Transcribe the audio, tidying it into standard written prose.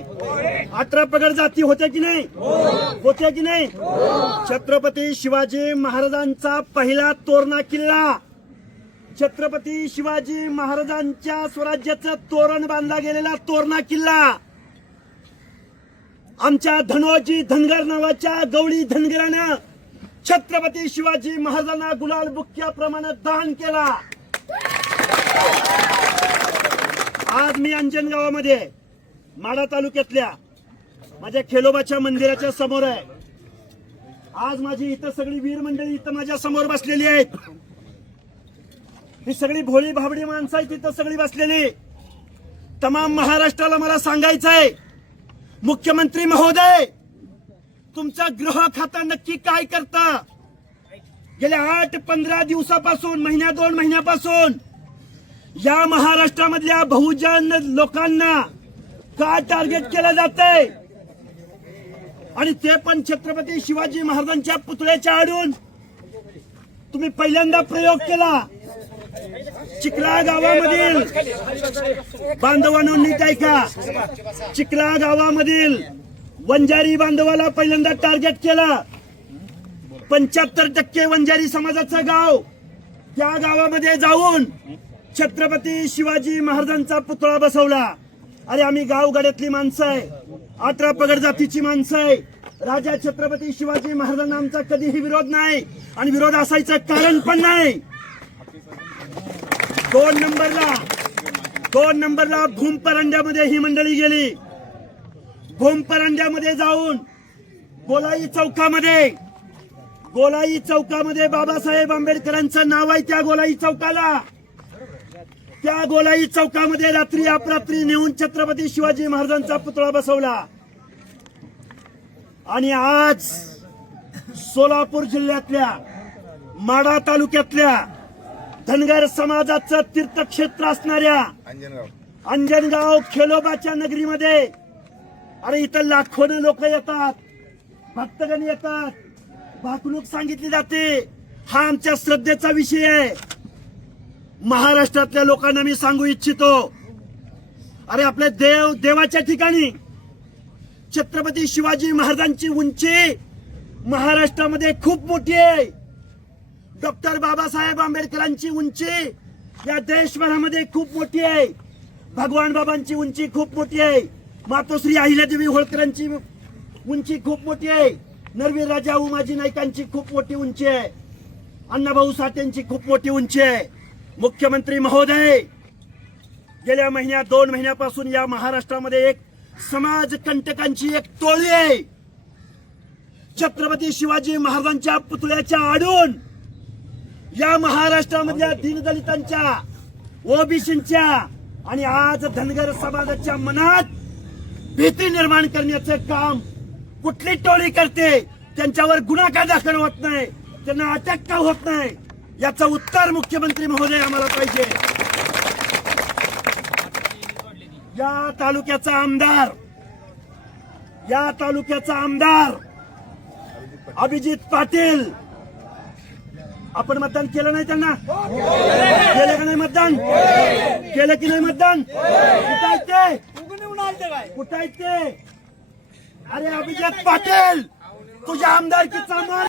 नाही? 18 पगड जाती होत्या की नाही? होत्या की नाही? छत्रपती शिवाजी महाराजांचा पहिला तोरणा किल्ला, छत्रपती शिवाजी महाराजांच्या स्वराज्याचं तोरण बांधला गेलेला तोरणा किल्ला आमच्या धनोजी धनगर नावाच्या गवळी धनगरानं छत्रपती शिवाजी महाराजांना गुलाल बुक्क्याप्रमाणे दान केला. आज मी अंजनगावामध्ये माढा तालुक्यातल्या माझ्या खेलोबाच्या मंदिराच्या समोर आहे. आज माझी इथं सगळी वीर मंडळी इथं माझ्या समोर बसलेली आहेत. ही सगळी भोळी भाबडी माणसं आहेत तिथं सगळी बसलेली. तमाम महाराष्ट्राला मला सांगायचंय, मुख्यमंत्री महोदय, तुमचं गृह खातं नक्की काय करतं? गेल्या 8-15 दिवसापासून, महिन्या 2 महिन्यापासून या महाराष्ट्रामधल्या बहुजन लोकांना का टार्गेट केलं जातंय? आणि ते पण छत्रपती शिवाजी महाराजांच्या पुतळ्याच्या आडून तुम्ही पहिल्यांदा प्रयोग केला. चिखला गावामधील बांधवांनो नीट ऐका, चिखला गावामधील वंजारी बांधवाला पहिल्यांदा टार्गेट केला. 75% वंजारी समाजाचं गाव, त्या गावामध्ये जाऊन छत्रपती शिवाजी महाराजांचा पुतळा बसवला. अरे आम्ही गावगाड्यातली माणसं आहे, 18 पगड जातीची माणसं आहे. राजा छत्रपती शिवाजी महाराजांना आमचा कधीही विरोध नाही आणि विरोध असायचं कारण पण नाही. 2 नंबरला भूमपरांड्यामध्ये ही मंडळी गेली. भूमपरांड्यामध्ये जाऊन गोलाई चौकामध्ये बाबासाहेब आंबेडकरांचं नाव आहे. त्या गोलाई चौकाला, त्या गोलाई चौकामध्ये रात्री अपरात्री नेऊन छत्रपती शिवाजी महाराजांचा पुतळा बसवला. आणि आज सोलापूर जिल्ह्यातल्या माढा तालुक्यातल्या धनगर समाजाचं तीर्थक्षेत्र असणाऱ्या अंजनगाव खेलोबाच्या नगरीमध्ये, अरे इथं लाखोने लोक येतात, भक्तगण येतात, भाकणूक सांगितली जाते. हा आमच्या श्रद्धेचा विषय आहे. महाराष्ट्रातल्या लोकांना मी सांगू इच्छितो, अरे आपले देवाच्या ठिकाणी छत्रपती शिवाजी महाराजांची उंची महाराष्ट्रामध्ये खूप मोठी आहे. डॉक्टर बाबासाहेब आंबेडकरांची उंची या देशभरामध्ये खूप मोठी आहे. भगवान बाबांची उंची खूप मोठी आहे. मातोश्री अहिल्यादेवी होळकरांची उंची खूप मोठी आहे. नरवीर राजा उमाजी नाईकांची खूप मोठी उंची आहे. अण्णाभाऊ साठेंची खूप मोठी उंची आहे. मुख्यमंत्री महोदय, गेल्या 2 महिन्यापासून या महाराष्ट्रामध्ये एक समाज कंटकांची एक टोळी आहे. छत्रपती शिवाजी महाराजांच्या पुतळ्याच्या आडून या महाराष्ट्रामधल्या दीनदलितांच्या, ओबीसींच्या आणि आज धनगर समाजाच्या मनात भीती निर्माण करण्याचं काम कुठली टोळी करते? त्यांच्यावर गुन्हा का दाखल होत नाही? त्यांना अटक का होत नाही? याचं उत्तर मुख्यमंत्री महोदय आम्हाला पाहिजे. या तालुक्याचा आमदार अभिजित पाटील, आपण मतदान केलं नाही त्यांना? केलं का नाही मतदान? केलं की नाही मतदान? कुठं आहेत ते? अरे अभिजित पाटील, तुझ्या आमदारकीचा मान